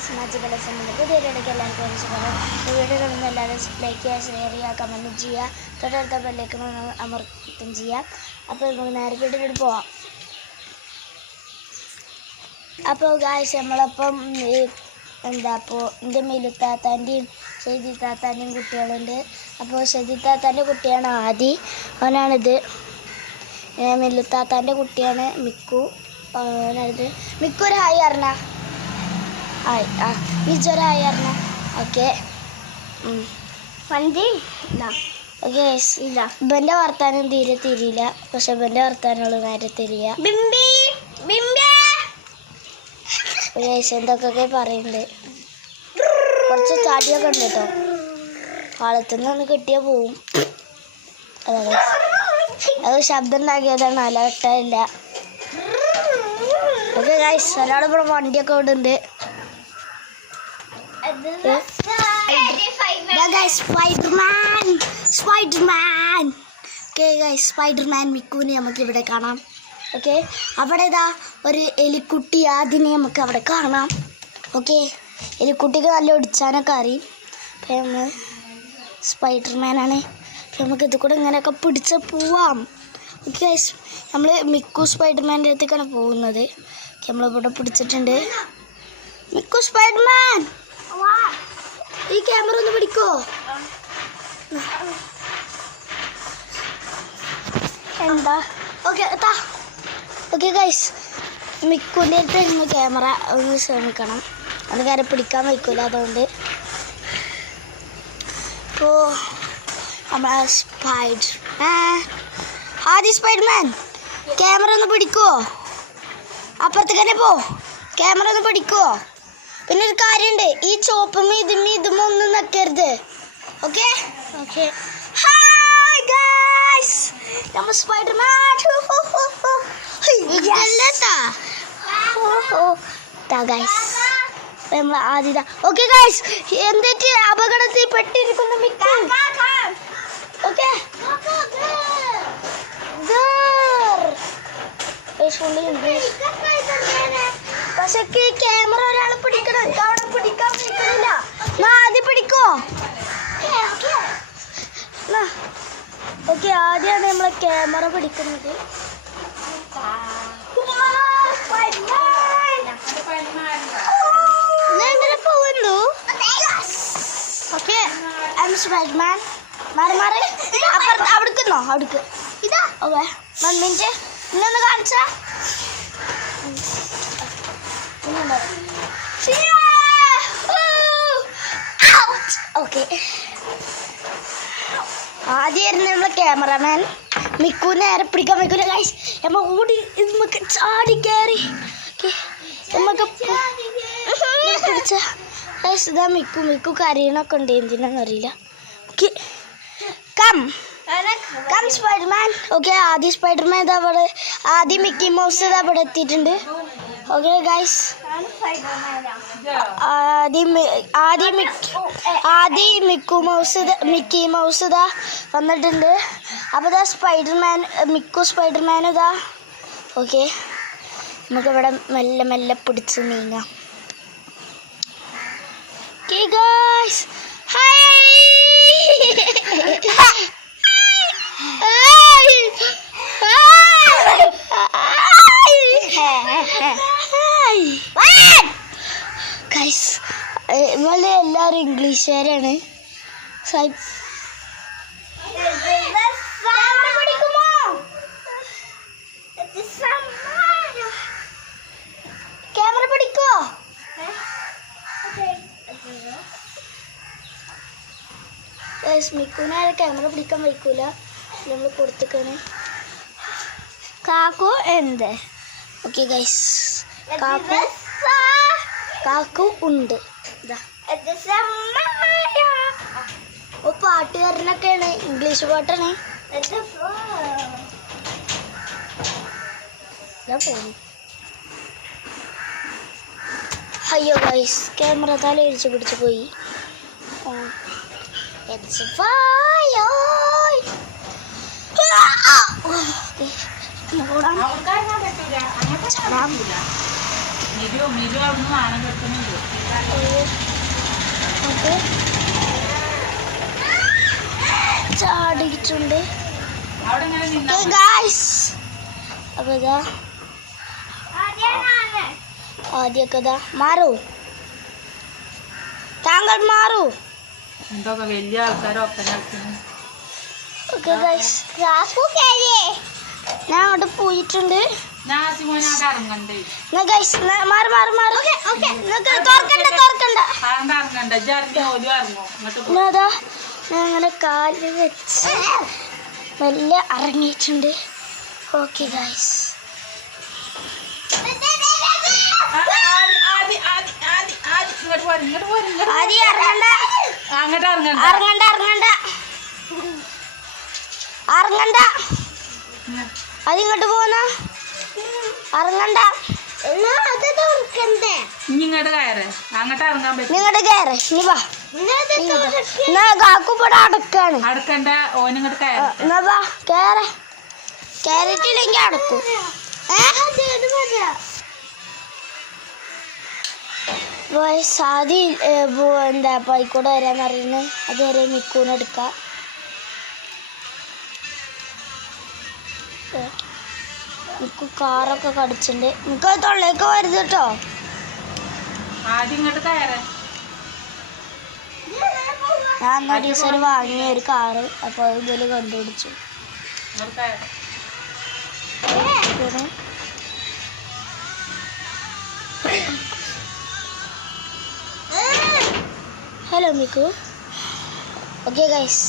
Guys മജുകലസമിൻ്റെ പുതിയൊരിടയ്ക്ക് എല്ലാവർക്കും സ്വാഗതം. Video കാണുന്ന എല്ലാവരും ലൈക്ക് ചെയ്യുക, ഷെയർ ചെയ്യുക, കമൻറ്റ് ചെയ്യുക, തൊട്ടടുത്ത ബെല്ലേക്ക് അമർത്തും ചെയ്യുക. അപ്പോൾ നമുക്ക് നേരെ വീട്ടിലോട്ട് പോവാം. അപ്പോൾ ഗൈസ് നമ്മളപ്പം അപ്പോൾ എൻ്റെ മിലുത്താത്താൻ്റെയും ഷെയ്ദി താത്താൻ്റെയും കുട്ടികളുണ്ട്. അപ്പോൾ ഷെയ്ദി താത്താൻ്റെ കുട്ടിയാണ് ആദി, അവനാണിത്. മിലുത്താത്താൻ്റെ കുട്ടിയാണ് മിക്കു, അവനാണിത്. മിക്കു ഒരു ഹായ് അറിഞ്ഞ ഹായ്. നിജൊരായി അറിഞ്ഞ ഓക്കെ വണ്ടി ഓക്കെ. ഇവൻ്റെ വർത്താനം തീരെ തിരിയില്ല, പക്ഷെ ഇവൻ്റെ വർത്താനമുള്ള നേരെ തിരിയ. എന്തൊക്കെ പറയുന്നുണ്ട്. കുറച്ച് ചാടിയൊക്കെ ഉണ്ട് കേട്ടോ. കാലത്തുനിന്ന് ഒന്ന് കിട്ടിയാൽ പോവും. അതെ, അത് ശബ്ദം ഉണ്ടാക്കിയതാണ്, അല ഇട്ടില്ല. ഓക്കെ ഗൈസ്, ഒരാളിവിടെ വണ്ടിയൊക്കെ ഇവിടെ ഉണ്ട്. സ്പൈഡർമാൻ മിക്കുവിനെ നമുക്ക് ഇവിടെ കാണാം. ഓക്കെ, അവിടെ ഇതാ ഒരു എലിക്കുട്ടി, അതിനെ നമുക്ക് അവിടെ കാണാം. ഓക്കെ, എലിക്കുട്ടിക്ക് നല്ല ഒടിച്ചാനൊക്കെ അറിയും. അപ്പം നമ്മൾ സ്പൈഡർമാനാണ്. അപ്പം നമുക്ക് ഇത് കൂടെ ഇങ്ങനെയൊക്കെ പിടിച്ച് പോവാം. ഓക്കെ ഗൈസ്, നമ്മൾ മിക്കു സ്പൈഡർമാൻ്റെ അടുത്തേക്കാണ് പോകുന്നത്. നമ്മളിവിടെ പിടിച്ചിട്ടുണ്ട്. മിക്കു സ്പൈഡർമാൻ, ഈ ക്യാമറ ഒന്ന് പിടിക്കോ? എന്താ ഓക്കെ എത്താ. ഓക്കെ ഗൈസ്, മിക്കുവിൻ്റെ അടുത്ത് നമ്മൾ ക്യാമറ ഒന്ന് ശ്രമിക്കണം. അത് കാര്യം പിടിക്കാൻ വയ്ക്കില്ല, അതുകൊണ്ട്. ഇപ്പോൾ നമ്മളെ ആദ്യ സ്പൈഡർമാൻ ക്യാമറ ഒന്ന് പിടിക്കുമോ? അപ്പുറത്തേക്ക് തന്നെ പോ, ക്യാമറ ഒന്ന് പിടിക്കുമോ? പിന്നെ ഒരു കാര്യമുണ്ട്, ഈ ചോപ്പും ഇതും ഒന്നും നക്കരുത്. Okay okay. ഹായ് ഗൈസ്, നമ്മൾ സ്പൈഡർമാൻ നമ്മൾ ആദ്യത. ഓക്കെ ഗൈസ്, എന്നിട്ട് അപകടത്തിൽ പെട്ടിരിക്കുന്ന മിക്കു. ഓക്കെ, പക്ഷെ ക്യാമറ ഒരാൾ പിടിക്കണം, അവിടെ പിടിക്കാൻ പറ്റുന്നില്ല. ആദ്യം പിടിക്കോ? ഓക്കെ, ആദ്യമാണ് നമ്മളെ ക്യാമറ പിടിക്കുന്നത്. പോകുന്നു. ഓക്കെ, സ്പൈഡർമാൻ മാറി മാറി അവിടേക്കുന്നോ? അവിടേക്ക് ഇതാ. ഓക്കെ, 1 മിനിറ്റ് ഇന്നൊന്ന് കാണിച്ചാ. ഓക്കെ, ആദ്യമായിരുന്നു നമ്മളെ ക്യാമറമാൻ. മിക്കു നേരെ പിടിക്കാൻ വയ്ക്കൂല ഗൈസ്. നമ്മൾ ഓടി നമുക്ക് ചാടി കയറി നമുക്ക് പിടിച്ച ഗൈസ്. ഇതാ മിക്കു കരയണൊക്കെ ഉണ്ട്, എന്തിനാന്നറിയില്ല. Okay, come Spiderman. ഓക്കെ, ആദ്യ സ്പൈഡർമാൻ ഇതാ അവിടെ, ആദ്യം മിക്കി മൗസ് ഇതാ ഇവിടെ എത്തിയിട്ടുണ്ട്. ഓക്കെ ഗൈസ്, മിക്കി മൗസ് ഇതാ വന്നിട്ടുണ്ട്. അപ്പോൾ ഇതാ സ്പൈഡർമാൻ, മിക്കു സ്പൈഡർമാൻ ഇതാ. ഓക്കെ, നമുക്കിവിടെ മെല്ലെ മെല്ലെ പിടിച്ച് നീങ്ങാം. ഓക്കെ ഗൈസ്, ഗൈസ് നമ്മള് എല്ലാവരും ഇംഗ്ലീഷുകാരാണ്. ക്യാമറ പിടിക്കോ? മിക്കുവിനെ ക്യാമറ പിടിക്കാൻ വയ്ക്കൂല, നമ്മൾ കൊടുത്തേക്കാണ്. കാക്കു എന്ത്? ഓക്കെ ഗൈസ്, കാക്കു ഉണ്ട്. പാട്ടുകാരനൊക്കെയാണ്, ഇംഗ്ലീഷ് പാട്ടാണ്. അയ്യോ ഗൈസ്, ക്യാമറ തല ഇടിച്ച് പിടിച്ച് പോയി. ചാടിയിട്ടുണ്ട്. അപ്പൊ ഇതാ ആദ്യമൊക്കെ ഇതാ മാറൂ, താങ്കൾ മാറൂ. വലിയ ആൾക്കാരൊക്കെ ഞാൻ അവിടെ പോയിട്ടുണ്ട്. അങ്ങനെ കാല് വെച്ച് നല്ല ഇറങ്ങിയിട്ടുണ്ട്. ഓക്കെ ഗൈസ്, ഇറങ്ങണ്ട അതിങ്ങോട്ട് പോന്ന ഇറങ്ങണ്ട. ഇങ്ങോട്ട് കയറ്, അങ്ങോട്ട് ഇറങ്ങാൻ പറ്റും. നിങ്ങോട്ട് കയറ്, ഇനി വാ. കാക്കുപട അടക്കാണ്. അടക്കണ്ട, ഓനിങ്ങോട്ട് കയറ്. എന്നാ വാ കേറെ. കയറിട്ടില്ലെങ്കിൽ അടക്കും. സാധി എന്താ പൈക്കൂടെ വരാന്ന് പറയുന്നത്. അതുവരെ മിക്കൂനെടുക്കാം. എനിക്ക് കാറൊക്കെ കടിച്ചിട്ടുണ്ട്. എനിക്ക് തൊള്ളേക്ക് വരുത് കേട്ടോ. ഞാൻ ഒരു ദിവസം വാങ്ങിയ ഒരു കാറ്, അപ്പോൾ അത് ഇതിൽ കണ്ടുപിടിച്ചു. Hello Miku. ഓക്കെ ഗൈസ്,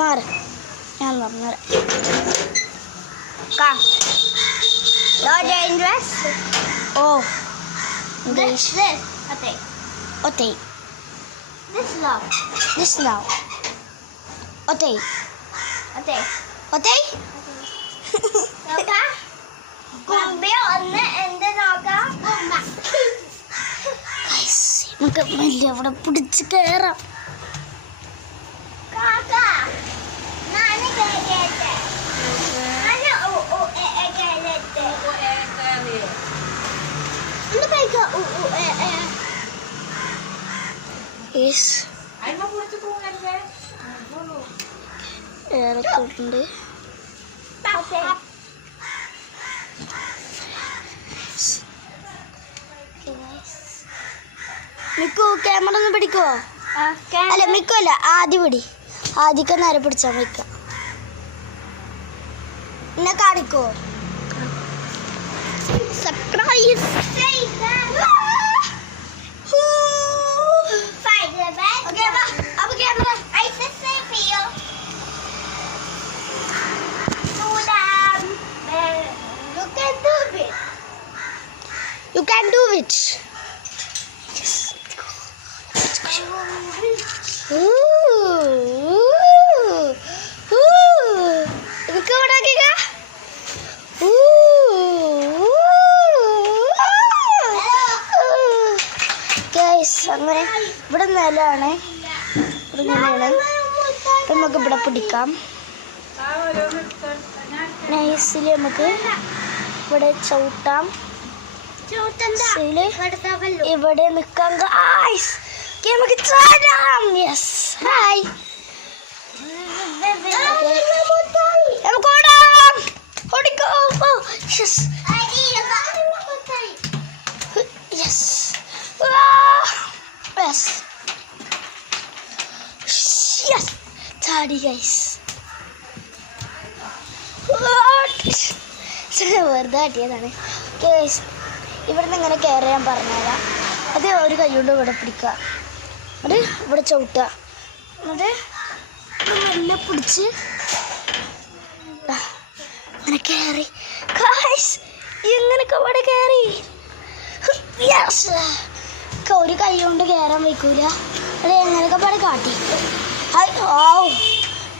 മാറ്, ഞാൻ പറഞ്ഞുതരാം. Oh, this Otay. This now. Otay. Guys, നമുക്ക് വലിയ അവിടെ പിടിച്ച് കയറാം. ഏറെക്കുണ്ട്. മിക്കു ക്യാമറ ഒന്ന് പിടിക്കുവോ? അല്ല മിക്കു അല്ല, ആദ്യം പിടി. ആദ്യമൊക്കെ നേരെ പിടിച്ചാൽ മിക്ക എന്നെ കാണിക്കോ? Surprise. You can do it. Yes. അങ്ങനെ ഇവിടെ നിലമാണ്. ഇങ്ങനെയാണ്. നമുക്ക് ഇവിടെ പിടിക്കാം. നൈസിൽ നമുക്ക് ഇവിടെ ചവിട്ടാം. ഇവിടെ നിൽക്കാം. നമുക്ക് ചാടാം. യെസ്, ഹായ്, നമുക്ക് ഓടാം. ഓടിക്കോ. Yes yes yes yes. ചാടി ഗൈസ്. വെറുതെ കാട്ടിയതാണ് ഗൈസ്. ഇവിടുന്ന് ഇങ്ങനെ കയറി ഞാൻ പറഞ്ഞുതരാം. അത് ഒരു കൈ കൊണ്ട് ഇവിടെ പിടിക്കുക, അത് ഇവിടെ ചവിട്ടുക, അത് നല്ല പിടിച്ച് അങ്ങനെ കയറി. ഇങ്ങനൊക്കെ ഇവിടെ കയറി. ഒരു കൈ കൊണ്ട് കയറാൻ വയ്ക്കൂല. അത് എങ്ങനെയൊക്കെ ഇവിടെ കാട്ടി.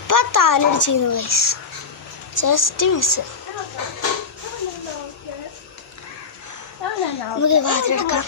ഇപ്പം താലടിച്ചിരുന്നു ഗൈസ്. Just miss. നമുക്ക് വാതിലെടുക്കാം.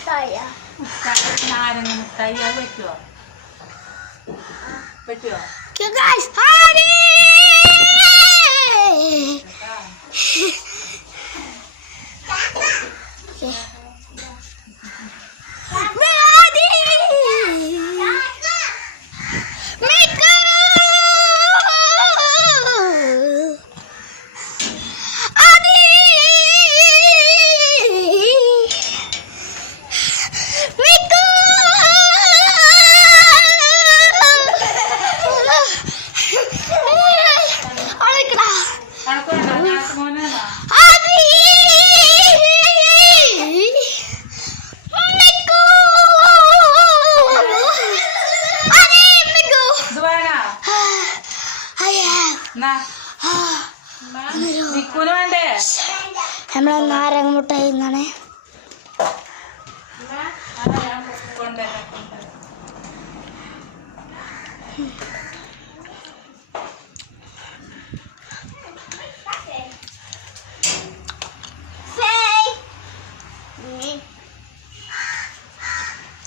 നമ്മളെ നാരങ്ങ മുട്ടായി എന്നാണ്.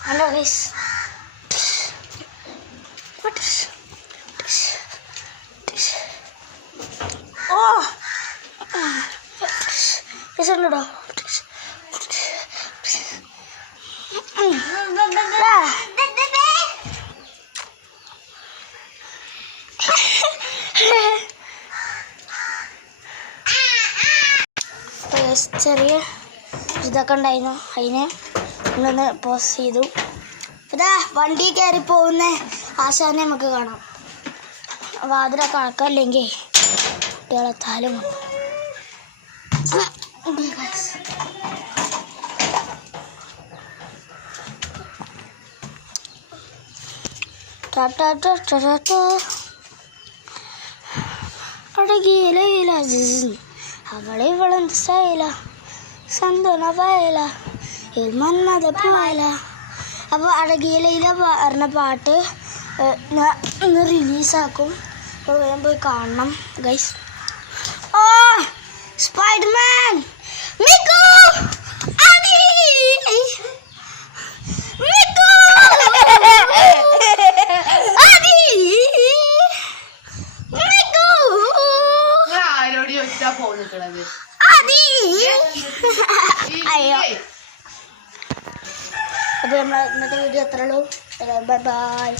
ഹലോ ഗൈസ്, ഓ ഉണ്ടോ ചെറിയ ഇതൊക്കെ ഉണ്ടായിരുന്നു, അതിനെ നമ്മളൊന്ന് പോസ് ചെയ്തു. ഇതാ വണ്ടി കയറി പോകുന്ന ആശാനെ നമുക്ക് കാണാം. വാതിലൊക്കെ അടക്കല്ലെങ്കിൽ കുട്ടികളെ താലും അവളെ ഇവളെന്ത് സ്റ്റൈല സന്തോന പായല മന്മത പോയല. അപ്പോൾ അടകിയില പറഞ്ഞ പാട്ട് ഒന്ന് റിലീസാക്കും. അപ്പോൾ വേഗം പോയി കാണണം ഗൈസ്. ഓ സ്പൈഡർമാൻ മിക്കു ആദി മിക്കു ആദി മിക്കു ആരോട് ചോദിച്ചാ പോന്നിക്കണത് ആദി. അയ്യോ, അപ്പോൾ നമ്മൾ ഇന്നത്തെ വീഡിയോ എത്ര ഉള്ളൂ. Bye bye.